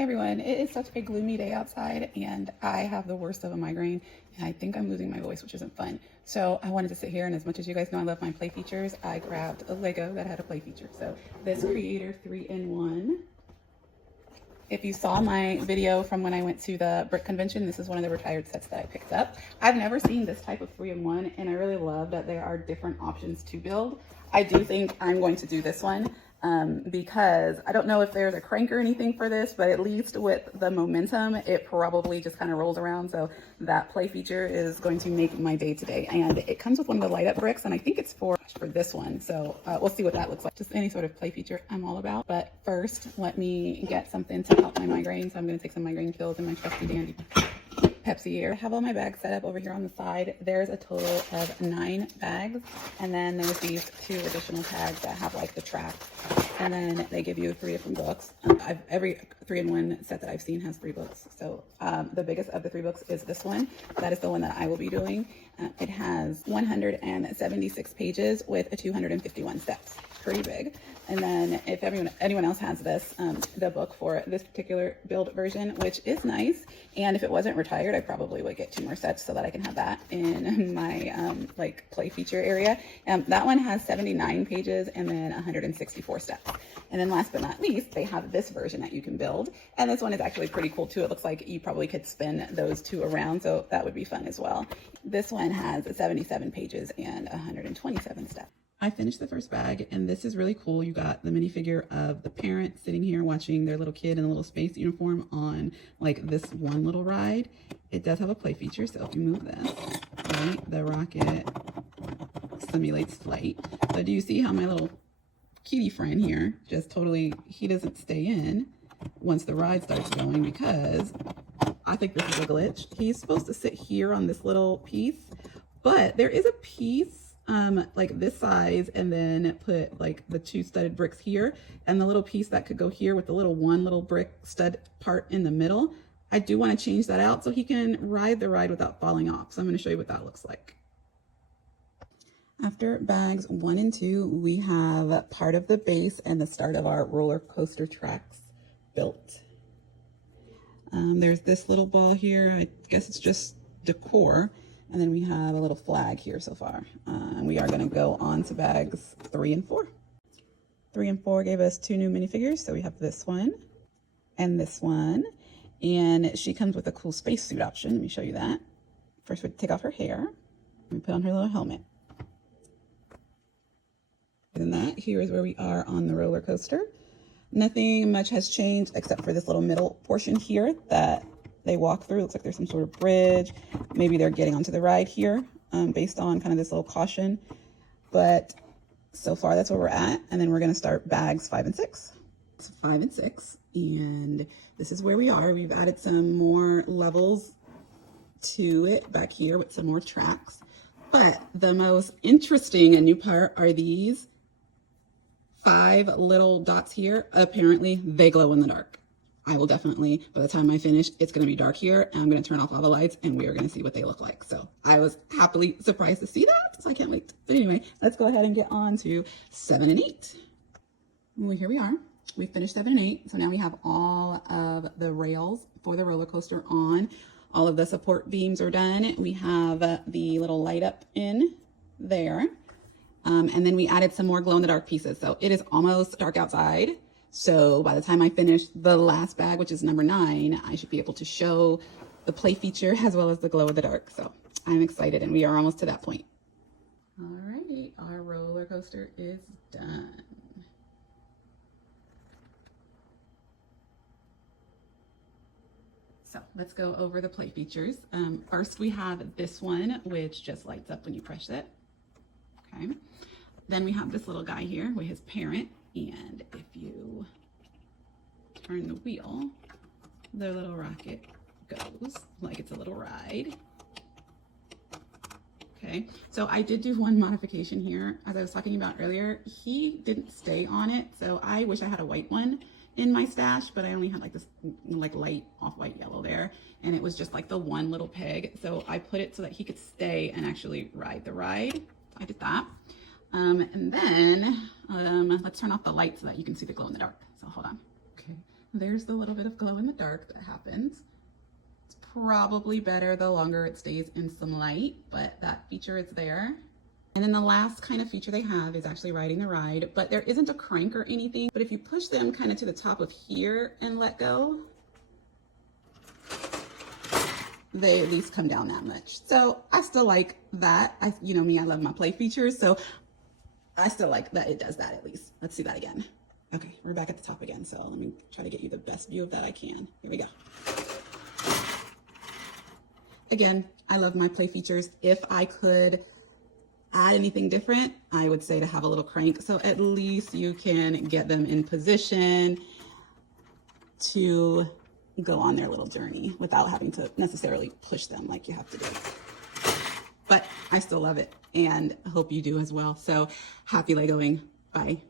Hi everyone, it is such a gloomy day outside and I have the worst of a migraine and I think I'm losing my voice, which isn't fun. So I wanted to sit here, and as much as you guys know I love my play features, I grabbed a Lego that had a play feature. So this Creator 3-in-1. If you saw my video from when I went to the brick convention, this is one of the retired sets that I picked up. I've never seen this type of 3-in-1 and I really love that there are different options to build. I do think I'm going to do this one because I don't know if there's a crank or anything for this, but at least with the momentum, it probably just kind of rolls around. So that play feature is going to make my day today. And it comes with one of the light up bricks, and I think it's for this one. So we'll see what that looks like. Just any sort of play feature I'm all about. But first, let me get something to help my migraine. So I'm going to take some migraine pills in my trusty dandy Pepsi here. I have all my bags set up over here on the side. There's a total of 9 bags, and then there's these 2 additional tags that have like the track, and then they give you 3 different books. Every 3-in-1 set that I've seen has 3 books. So the biggest of the 3 books is this one. That is the one that I will be doing. It has 176 pages with 251 steps. Pretty big. And then if anyone else has this, the book for this particular build version, which is nice, and if it wasn't retired, I probably would get 2 more sets so that I can have that in my like play feature area. That one has 79 pages and then 164 steps. And then last but not least, they have this version that you can build, and this one is actually pretty cool too. It looks like you probably could spin those 2 around, so that would be fun as well. This one has 77 pages and 127 steps. I finished the first bag, and this is really cool. You got the minifigure of the parent sitting here watching their little kid in a little space uniform on like this one little ride. It does have a play feature, so if you move this, right, the rocket simulates flight. So do you see how my little kitty friend here just totally, he doesn't stay in once the ride starts going, because I think this is a glitch. He's supposed to sit here on this little piece, but there is a piece like this size, and then put like the 2 studded bricks here, and the little piece that could go here with the one little brick stud part in the middle. I do want to change that out so he can ride the ride without falling off. So I'm going to show you what that looks like. After bags 1 and 2, we have part of the base and the start of our roller coaster tracks built. There's this little ball here. I guess it's just decor. And then we have a little flag here so far. And we are going to go on to bags 3 and 4. 3 and 4 gave us 2 new minifigures. So we have this one and this one. And she comes with a cool spacesuit option. Let me show you that. First, we take off her hair. We put on her little helmet. And that here is where we are on the roller coaster. Nothing much has changed except for this little middle portion here that they walk through. Looks like there's some sort of bridge. Maybe they're getting onto the ride here based on kind of this little caution. But so far that's where we're at. And then we're going to start bags 5 and 6. It's 5 and 6. And this is where we are. We've added some more levels to it back here with some more tracks. But the most interesting and new part are these 5 little dots here. Apparently they glow in the dark. I will definitely, by the time I finish, it's going to be dark here, and I'm going to turn off all the lights, and we are going to see what they look like. So I was happily surprised to see that, so I can't wait. But anyway, let's go ahead and get on to 7 and 8. Well, here we are. We finished 7 and 8. So now we have all of the rails for the roller coaster on. All of the support beams are done. We have the little light up in there. And then we added some more glow in the dark pieces. So it is almost dark outside. So by the time I finish the last bag, which is number 9, I should be able to show the play feature as well as the glow in the dark. So I'm excited, and we are almost to that point. Alrighty, our roller coaster is done. So let's go over the play features. First, we have this one, which just lights up when you press it. Okay. Then we have this little guy here with his parent. And if you turn the wheel, the little rocket goes like it's a little ride. Okay, so I did do one modification here. As I was talking about earlier, he didn't stay on it. So I wish I had a white one in my stash, but I only had like this like light off-white yellow there. And it was just like the one little peg. So I put it so that he could stay and actually ride the ride. I did that. And then let's turn off the light so that you can see the glow in the dark. So hold on. Okay, There's the little bit of glow in the dark that happens. It's probably better the longer it stays in some light, but that feature is there. And then the last kind of feature they have is actually riding the ride, but there isn't a crank or anything. But if you push them kind of to the top of here and let go, they at least come down that much. So I still like that. You know me, I love my play features. So I still like that it does that at least. Let's see that again. Okay, we're back at the top again. So let me try to get you the best view of that I can. Here we go. Again, I love my play features. If I could add anything different, I would say to have a little crank. So at least you can get them in position to go on their little journey without having to necessarily push them like you have to do. But I still love it and hope you do as well. So happy Legoing. Bye.